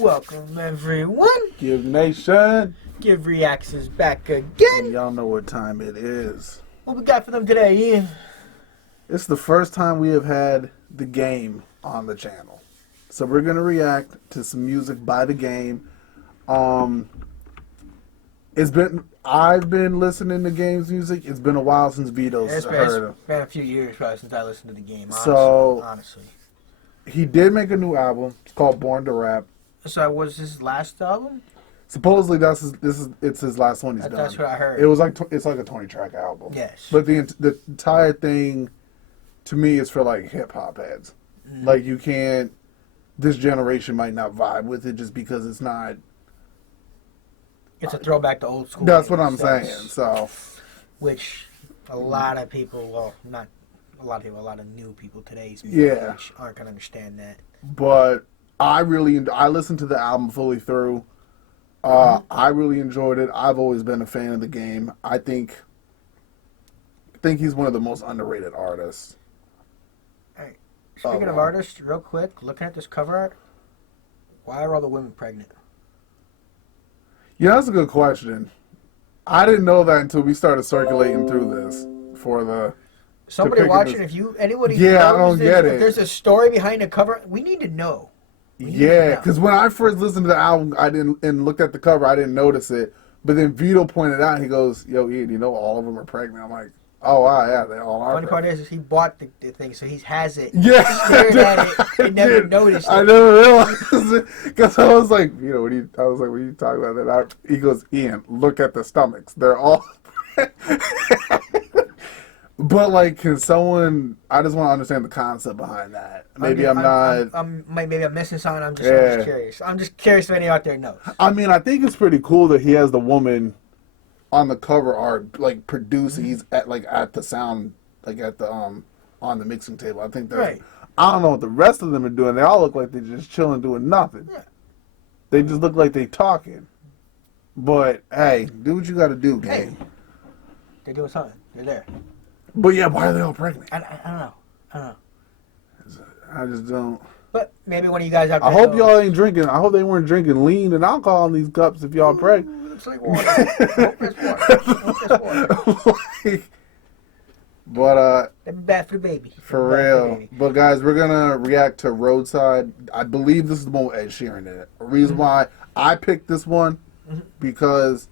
Welcome everyone. Giv Nation. Giv Reacts is back again. And y'all know what time it is. What we got for them today, Ian? It's the first time we have had the game on the channel. So we're going to react to some music by the game. I've been listening to game's music. It's been a while since Vito's heard it. It's been a few years probably since I listened to the game, honestly. He did make a new album. It's called Born to Rap. So was his last album? Supposedly it's his last one he's done. That's what I heard. It's like a 20-track album. Yes. But the entire thing to me is for like hip hop heads. Mm-hmm. Like you can't. This generation might not vibe with it just because it's not. It's a throwback to old school. That's what I'm saying. So, which a lot of people, well, not a lot of people, a lot of new people today's aren't gonna understand that. But I listened to the album fully through. I really enjoyed it. I've always been a fan of the game. I think he's one of the most underrated artists. All right. Speaking of artists, real quick, looking at this cover art, why are all the women pregnant? Yeah, that's a good question. I didn't know that until we started circulating through this for the. Somebody watching, anybody I don't get it. If there's a story behind the cover, we need to know. Yeah, because when I first listened to the album, and looked at the cover, I didn't notice it. But then Vito pointed out, he goes, "Yo, Ian, you know all of them are pregnant." I'm like, "Oh wow, yeah, they all are." Funny part is he bought the thing, so he has it. Yeah, stared at it. He never noticed it. I never realized it because I was like, "What are you talking about?" That he goes, "Ian, look at the stomachs. They're all." But like, can someone? I just want to understand the concept behind that. Maybe maybe I'm missing something. I'm just curious. I'm just curious if any out there knows. I mean, I think it's pretty cool that he has the woman on the cover art, like producing. He's at the sound, like at the on the mixing table. I think that. Right. I don't know what the rest of them are doing. They all look like they're just chilling, doing nothing. Yeah. They just look like they talking. But hey, do what you got to do, gang. Hey, they're doing something. They're there. But yeah, why are they all pregnant? I don't know. I just don't. But maybe one of you guys out there. I hope y'all ain't drinking. I hope they weren't drinking lean and alcohol in these cups if y'all pregnant. It's like water. Hope it's water. But that'd be bad for the baby. For real. But guys, we're gonna react to Roadside. I believe this is the one with Ed Sheeran in it. The reason why I picked this one because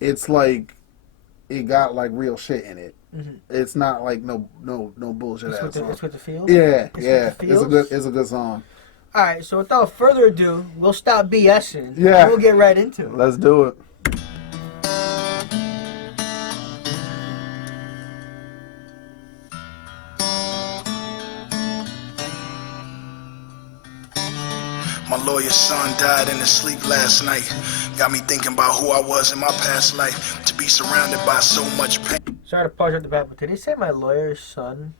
it's like it got like real shit in it. It's not like no bullshit ass song. It's with the feels? Yeah. It's a good song. Alright, so without further ado, we'll stop BSing. Yeah. And we'll get right into it. Let's do it. My lawyer's son died in his sleep last night. Got me thinking about who I was in my past life. To be surrounded by so much pain. Sorry to pause at the bat, but did he say my lawyer's son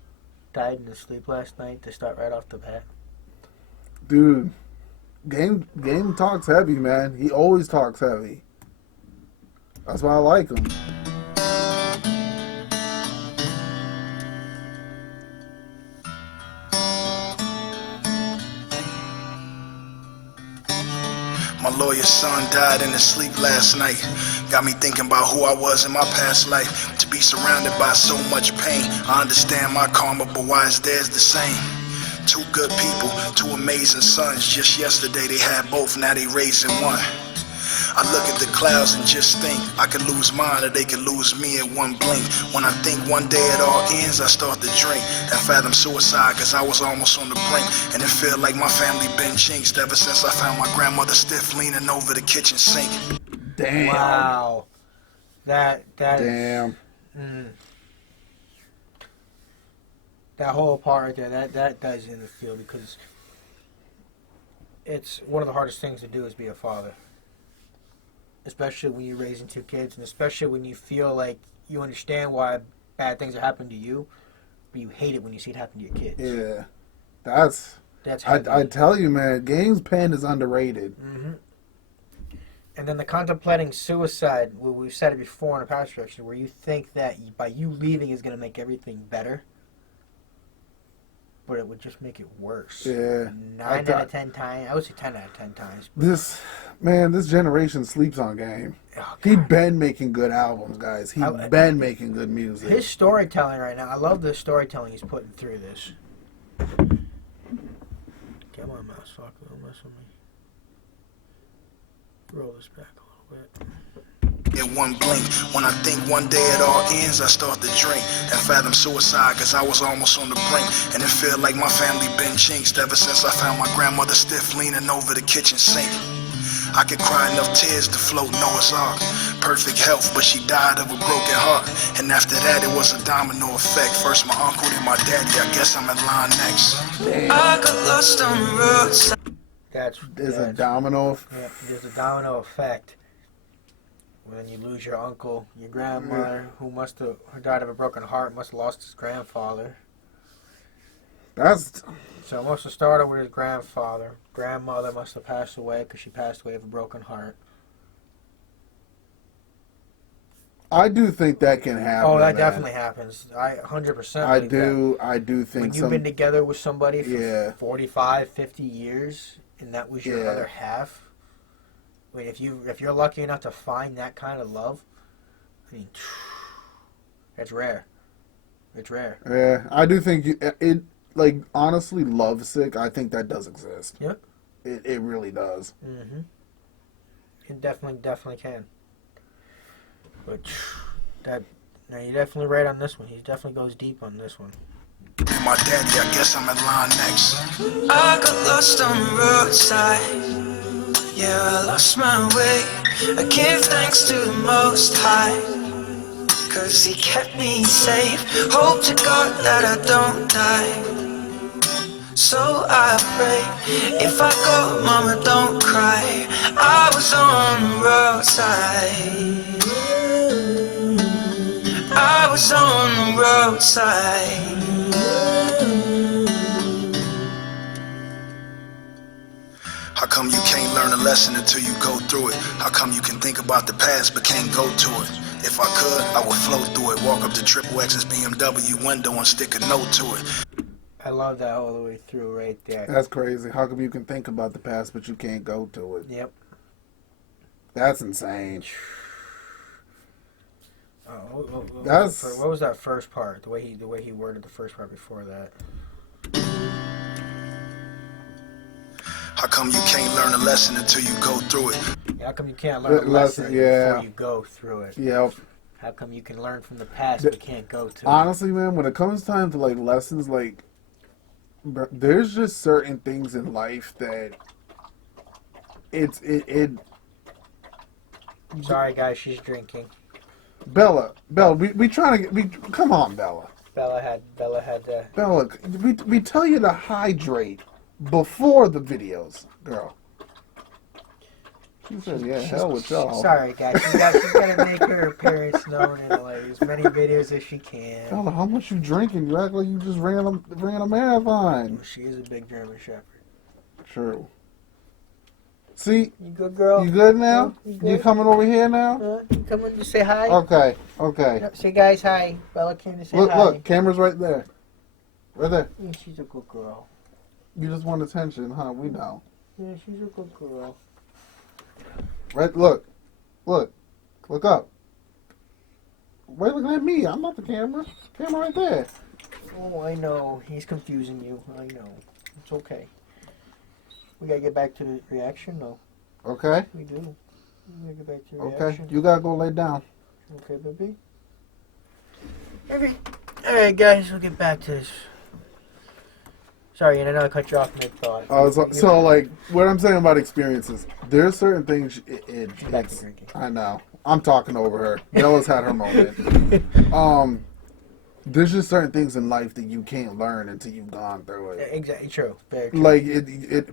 died in his sleep last night to start right off the bat? Dude, Game talks heavy, man. He always talks heavy. That's why I like him. My lawyer's son died in his sleep last night. Got me thinking about who I was in my past life. To be surrounded by so much pain. I understand my karma, but why is theirs the same? Two good people, two amazing sons. Just yesterday they had both, now they raising one. I look at the clouds and just think I could lose mine or they could lose me in one blink. When I think one day it all ends, I start to drink and fathom suicide cause I was almost on the brink. And it felt like my family been jinxed ever since I found my grandmother stiff leaning over the kitchen sink. Damn. Wow. That Damn. That whole part right there, that does in the feel because it's one of the hardest things to do is be a father. Especially when you're raising two kids, and especially when you feel like you understand why bad things are happening to you, but you hate it when you see it happen to your kids. Yeah, that's I tell you, man, Game's pain is underrated. And then the contemplating suicide, we've said it before in a past direction, where you think that by you leaving is going to make everything better. but it would just make it worse. Yeah. 9 out of 10 times. I would say 10 out of 10 times. This generation sleeps on Game. Oh, He God. been making good albums, guys. He been making good music. His storytelling right now, I love the storytelling he's putting through this. Get my mouse, fuck, don't mess with me. Roll this back a little bit. In one blink, when I think one day it all ends, I start to drink and fathom suicide, cause I was almost on the brink. And it feel like my family been jinxed ever since I found my grandmother stiff leaning over the kitchen sink. I could cry enough tears to float Noah's Ark. Perfect health, but she died of a broken heart. And after that, it was a domino effect. First my uncle, then my daddy. I guess I'm in line next. I got lost on the roadside. There's a domino. Yeah, there's a domino effect. When you lose your uncle, your grandmother, who died of a broken heart, must have lost his grandfather. So it must have started with his grandfather. Grandmother must have passed away because she passed away of a broken heart. I do think that can happen. Oh, that definitely happens. I 100%. I do think when you've been together with somebody for 45, 50 years, and that was your other half. I mean, if you're lucky enough to find that kind of love, I mean, it's rare. It's rare. Yeah, I do think it. Like, honestly, lovesick. I think that does exist. Yep. It really does. Mm-hmm. It definitely can. But now you're definitely right on this one. He definitely goes deep on this one. My daddy, I guess I'm in line next. I got lost on the roadside. Yeah, I lost my way. I give thanks to the Most High, cause he kept me safe. Hope to God that I don't die. So I pray, if I go, mama, don't cry. I was on the roadside. I was on the roadside. How come you can't learn a lesson until you go through it? How come you can think about the past but can't go to it? If I could, I would float through it. Walk up to Triple X's BMW window and stick a note to it. I love that all the way through right there. That's crazy. How come you can think about the past but you can't go to it? Yep. That's insane. What was that first part? The way he worded the first part before that. How come you can't learn a lesson until you go through it? How come you can't learn a lesson before you go through it? Yep. How come you can learn from the past but can't go to honestly, man, when it comes time to like lessons, like there's just certain things in life that it. Sorry, guys, she's drinking. Bella, we trying to come on, Bella. Bella had to. Bella, we tell you to hydrate before the videos, girl. She said, "Yeah, hell with y'all." Sorry, guys. She's got to make her appearance known in like as many videos as she can. Bella, how much you drinking? You act like you just ran a marathon. She is a big German Shepherd. True. See? You good, girl? You good now? You good? You coming over here now? You coming to say hi? Okay. Say, guys, hi. Bella came to say hi. Look, camera's right there. Right there. Yeah, she's a good girl. You just want attention, huh? We know. Yeah, she's a good girl. Right, look up. Why are you looking at me? I'm not the camera. Camera right there. Oh, I know. He's confusing you. I know. It's okay. We gotta get back to the reaction, though. Okay. We do. We gotta get back to the Okay. reaction. You gotta go lay down. Okay, baby. Okay. All right, guys. We'll get back to this. Sorry, and I know I cut you off mid-thought. So like, what I'm saying about experiences, there's certain things. Back to drinking. I know. I'm talking over her. Bella's had her moment. There's just certain things in life that you can't learn until you've gone through it. Exactly. True. Very true. Like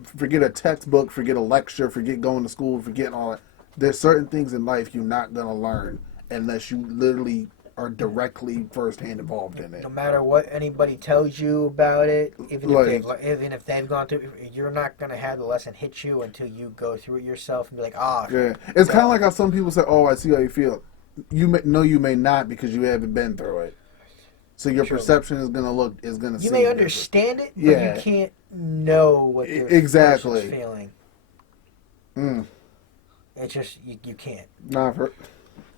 forget a textbook, forget a lecture, forget going to school, forget all that. There's certain things in life you're not gonna learn unless you literally are directly firsthand involved in it. No matter what anybody tells you about it, even if they've gone through it, you're not going to have the lesson hit you until you go through it yourself and be like, Yeah. It's kind of like how some people say, oh, I see how you feel. You may not because you haven't been through it. So your True. perception is gonna You seem may different. understand it, but Yeah. you can't know what the Exactly. person's feeling. Mm. It's just you can't. Nah, for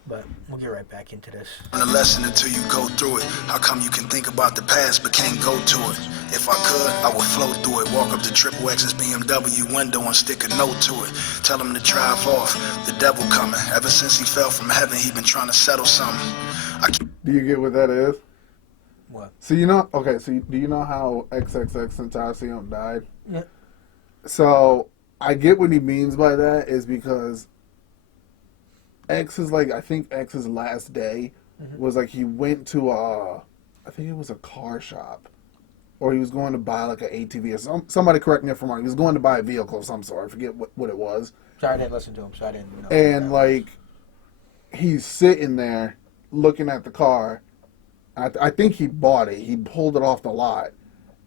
But we'll get right back into this. A lesson until you go through it. How come you can think about the past but can't go to it? If I could, I would float through it. Walk up to Triple X's BMW window and stick a note to it. Tell him to drive off. The devil coming. Ever since he fell from heaven, he been trying to settle something. do you get what that is? What? So you know, okay. So do you know how XXX Tentacion died? Yeah. So I get what he means by that is because X's I think X's last day was like he went to I think it was a car shop, or he was going to buy like an ATV or somebody correct me if I'm wrong. He was going to buy a vehicle of some sort. I forget what it was. Sorry, I didn't listen to him, so I didn't know. And like he's sitting there looking at the car. I think he bought it. He pulled it off the lot,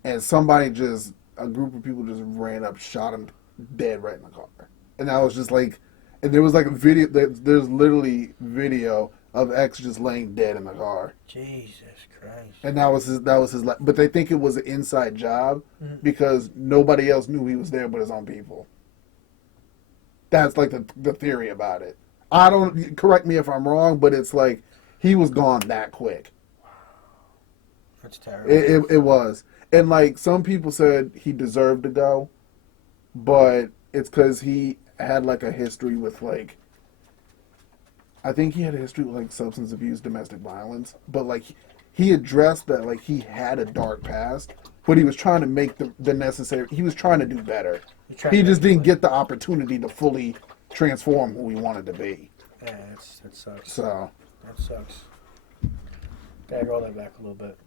and a group of people just ran up, shot him dead right in the car. And that was just like, and there was like a video. There's literally video of X just laying dead in the car. Jesus Christ. And that was his. But they think it was an inside job because nobody else knew he was there but his own people. That's like the theory about it. I don't, correct me if I'm wrong, but it's like he was gone that quick. That's terrible. It was. And like some people said he deserved to go, but it's because he had like a history with like, I think he had a history with like substance abuse, domestic violence, but like he addressed that like he had a dark past, but he was trying to make the necessary, he was trying to do better. He just didn't get the opportunity to fully transform who he wanted to be. Yeah, that sucks. So. That sucks. Gotta roll that back a little bit.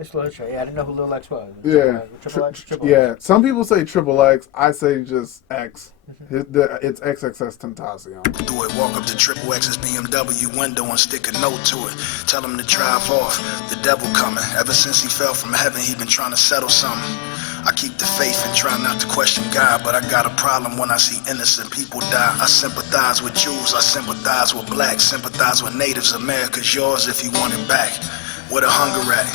It's Lil X. Yeah, I didn't know who Lil X was. Yeah. Triple X? Triple yeah. X. Some people say Triple X. I say just X. It's XXX Tentacion. Do it. Walk up to Triple X's BMW window and stick a note to it. Tell him to drive off. The devil coming. Ever since he fell from heaven, he been trying to settle something. I keep the faith and try not to question God, but I got a problem when I see innocent people die. I sympathize with Jews, I sympathize with blacks, sympathize with natives. America's yours if you want it back. Where the hunger at?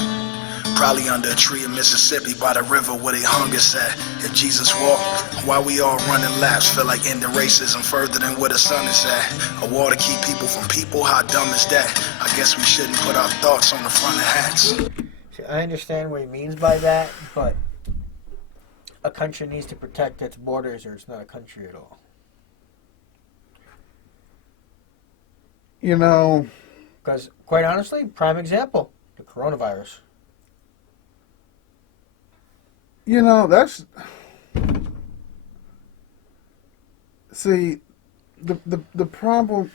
Probably under a tree in Mississippi by the river where they hunger's at. If Jesus walked, why we all running laps? Feel like ending racism further than where the sun is at. A war to keep people from people, how dumb is that? I guess we shouldn't put our thoughts on the front of hats. See, I understand what he means by that, but a country needs to protect its borders or it's not a country at all. You know. Because, quite honestly, prime example, the coronavirus. You know, that's... See, the problem...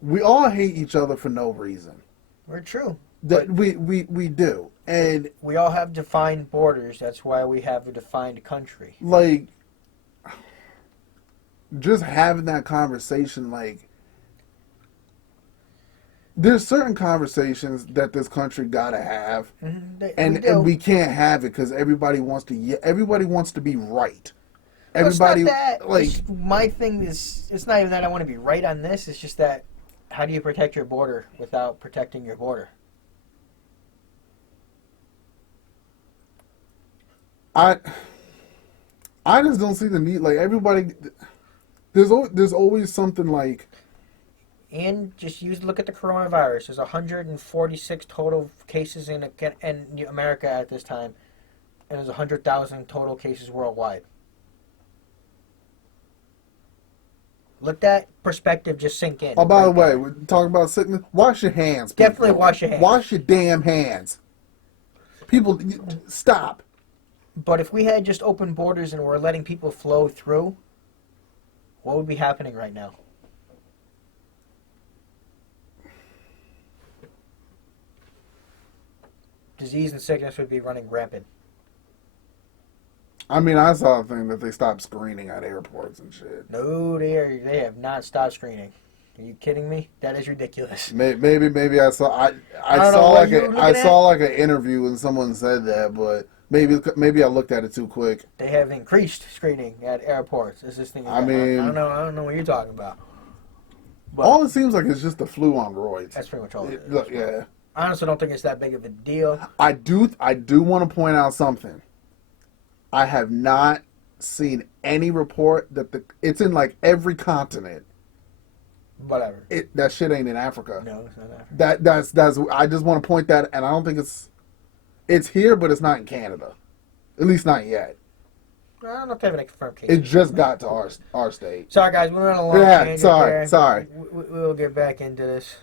We all hate each other for no reason. We're true. That we do. And we all have defined borders. That's why we have a defined country. Like, just having that conversation, like, there's certain conversations that this country gotta have, and we can't have it because everybody wants to be right. Everybody, it's not that. Like, my thing is, it's not even that I want to be right on this. It's just that, how do you protect your border without protecting your border? I just don't see the need. Like, everybody, there's always something like. And just look at the coronavirus. There's 146 total cases in America at this time, and there's 100,000 total cases worldwide. Let that perspective just sink in. Oh, by the way, we're talking about sickness. Wash your hands. People. Definitely wash your hands. Wash your damn hands. People, stop. But if we had just open borders and we're letting people flow through, what would be happening right now? Disease and sickness would be running rampant. I mean, I saw a thing that they stopped screening at airports and shit. No, they have not stopped screening. Are you kidding me? That is ridiculous. Maybe I saw I saw like an interview and someone said that, but maybe I looked at it too quick. They have increased screening at airports. Is this thing? I mean, I don't know what you're talking about. But all it seems like is just the flu on roids. that's pretty much all it is. Look, yeah. I honestly don't think it's that big of a deal. I do want to point out something. I have not seen any report that it's in like every continent. Whatever. That shit ain't in Africa. No, it's not Africa. That's I just want to point that, and I don't think it's here, but it's not in Canada. At least not yet. I don't know if they have any confirmed cases. It just got to our state. Sorry, guys. We went on a long tangent sorry. We'll get back into this.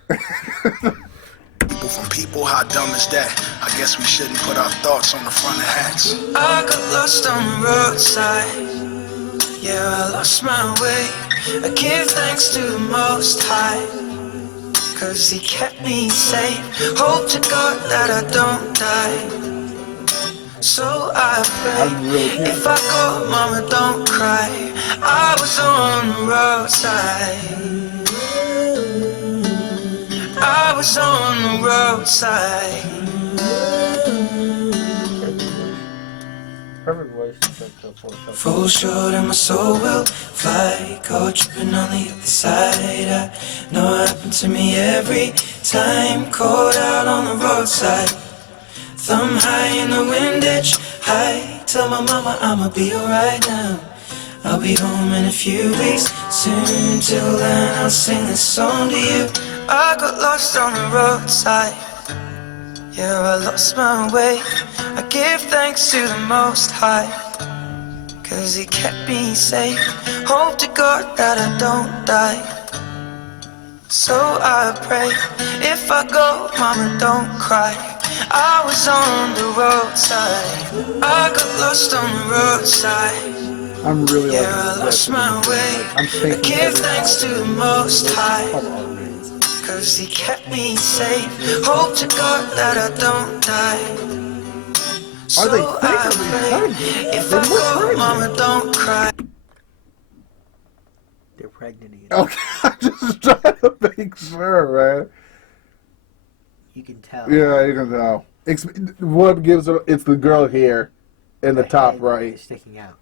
People from people, how dumb is that? I guess we shouldn't put our thoughts on the front of hats. I got lost on the roadside. Yeah, I lost my way. I give thanks to the Most High, 'cause He kept me safe. Hope to God that I don't die. So I pray, if I go, mama, don't cry. I was on the roadside. I was on the roadside. Perfect voice. Full short and my soul will fly. Caught tripping on the other side. I know it happened to me every time. Caught out on the roadside. Thumb high in the windage high. Tell my mama I'ma be alright now. I'll be home in a few weeks soon. Till then I'll sing this song to you. I got lost on the roadside. Yeah, I lost my way. I give thanks to the Most High, 'cause He kept me safe. Hope to God that I don't die. So I pray, if I go, mama, don't cry. I was on the roadside. I got lost on the roadside. I'm really Yeah, I lost my way. I give thanks to the Most High, 'cause He kept me safe. Hope to God that I don't die. So they I pray, if I go, mama, don't cry. They're pregnant again. Okay, I'm just trying to make sure, man. You can tell. Yeah, you can tell. What gives her? It's the girl here, in the top head right. is sticking out.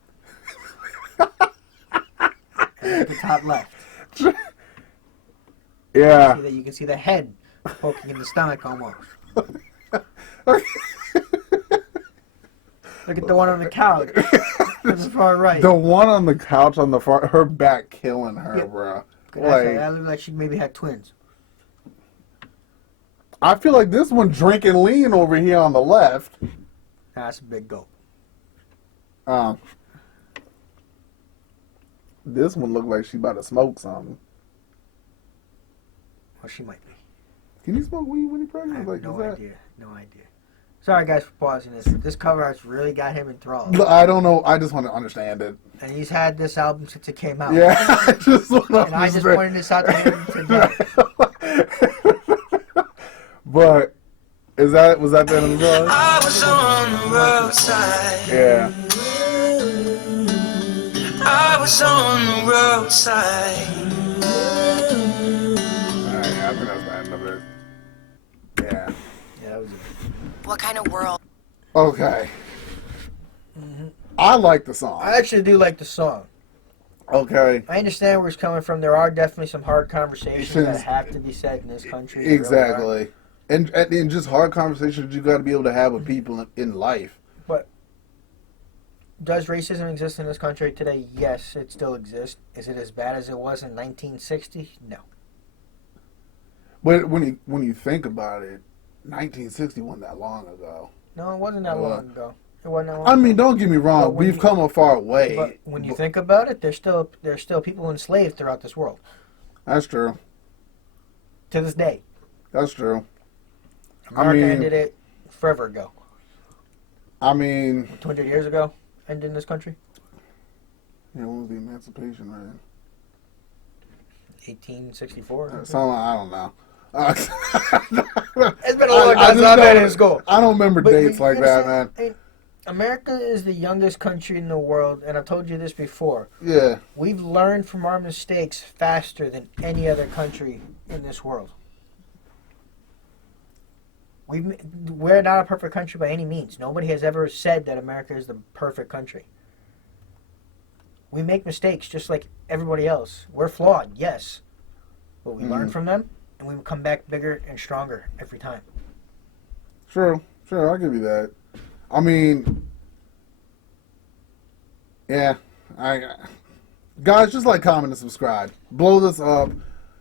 And at the top left. Yeah. You can see the head poking in the stomach almost. Look at the one on the couch. In the far right. The one on the couch on the far, her back killing her, Yeah. bro. That looked like she maybe had twins. I feel like this one drinking lean over here on the left. That's a big goat. This one looked like she about to smoke something. Well, she might be. Can you smoke weed when you're I pregnant? have Like, no is that... idea. No idea. Sorry, guys, for pausing this. This cover art's really got him enthralled. I don't know. I just want to understand it. And he's had this album since it came out. Yeah, I just want to And I just pointed this out to him today. But was that the end of the song? I was on the roadside. Yeah. I was on the roadside. Alright, I think that's the end of it. Yeah. Yeah, that was it. What kind of world? Okay. I like the song. I actually do like the song. Okay. I understand where he's coming from. There are definitely some hard conversations that have to be said in this country. There really are. Exactly. And just hard conversations you got to be able to have with people in life. But does racism exist in this country today? Yes, it still exists. Is it as bad as it was in 1960? No. But when you think about it, 1960 wasn't that long ago. No, it wasn't that long ago. It wasn't that long I mean, ago. don't get me wrong. But when We've you- come a far way. But when you think about it, there's still people enslaved throughout this world That's true. to this day. That's true. America mean- ended it forever ago. I mean, 200 years ago, ended in this country. yeah, when was the emancipation, man? 1864. Something, I don't know. It's been a long time since I've been in school. I don't remember But dates you like that, man. understand? America is the youngest country in the world, and I've told you this before. Yeah. We've learned from our mistakes faster than any other country in this world. We're not a perfect country by any means. Nobody has ever said that America is the perfect country. We make mistakes just like everybody else. We're flawed, yes. but we learn from them, and we come back bigger and stronger every time. True, I'll give you that. I mean, yeah, guys, just like, comment, and subscribe. Blow this up.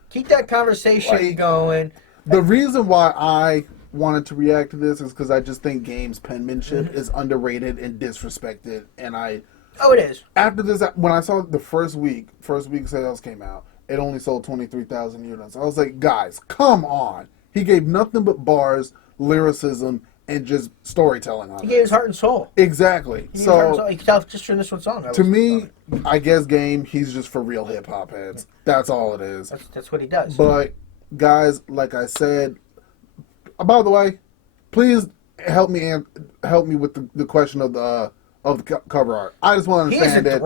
Keep that conversation going. The reason why I wanted to react to this is because I just think Game's penmanship is underrated and disrespected, and Oh, it is. after this, when I saw the first week sales came out, it only sold 23,000 units. I was like, guys, come on. He gave nothing but bars, lyricism, and just storytelling on it. He gave his heart and soul. Exactly. He could tell just from this one song. To me, I guess Game, he's just for real hip hop heads. That's all it is. That's what he does. But guys, like I said, by the way, please help me with the question of the cover art. I just want to understand it.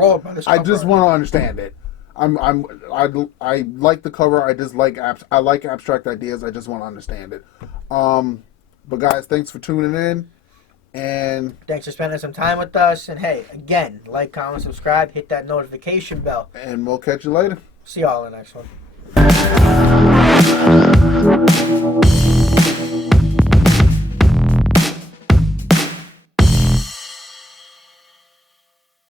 I just want to understand it. I like the cover. I like abstract ideas. I just want to understand it. But guys, thanks for tuning in, and thanks for spending some time with us. And hey, again, like, comment, subscribe, hit that notification bell. And we'll catch you later. See y'all in the next one.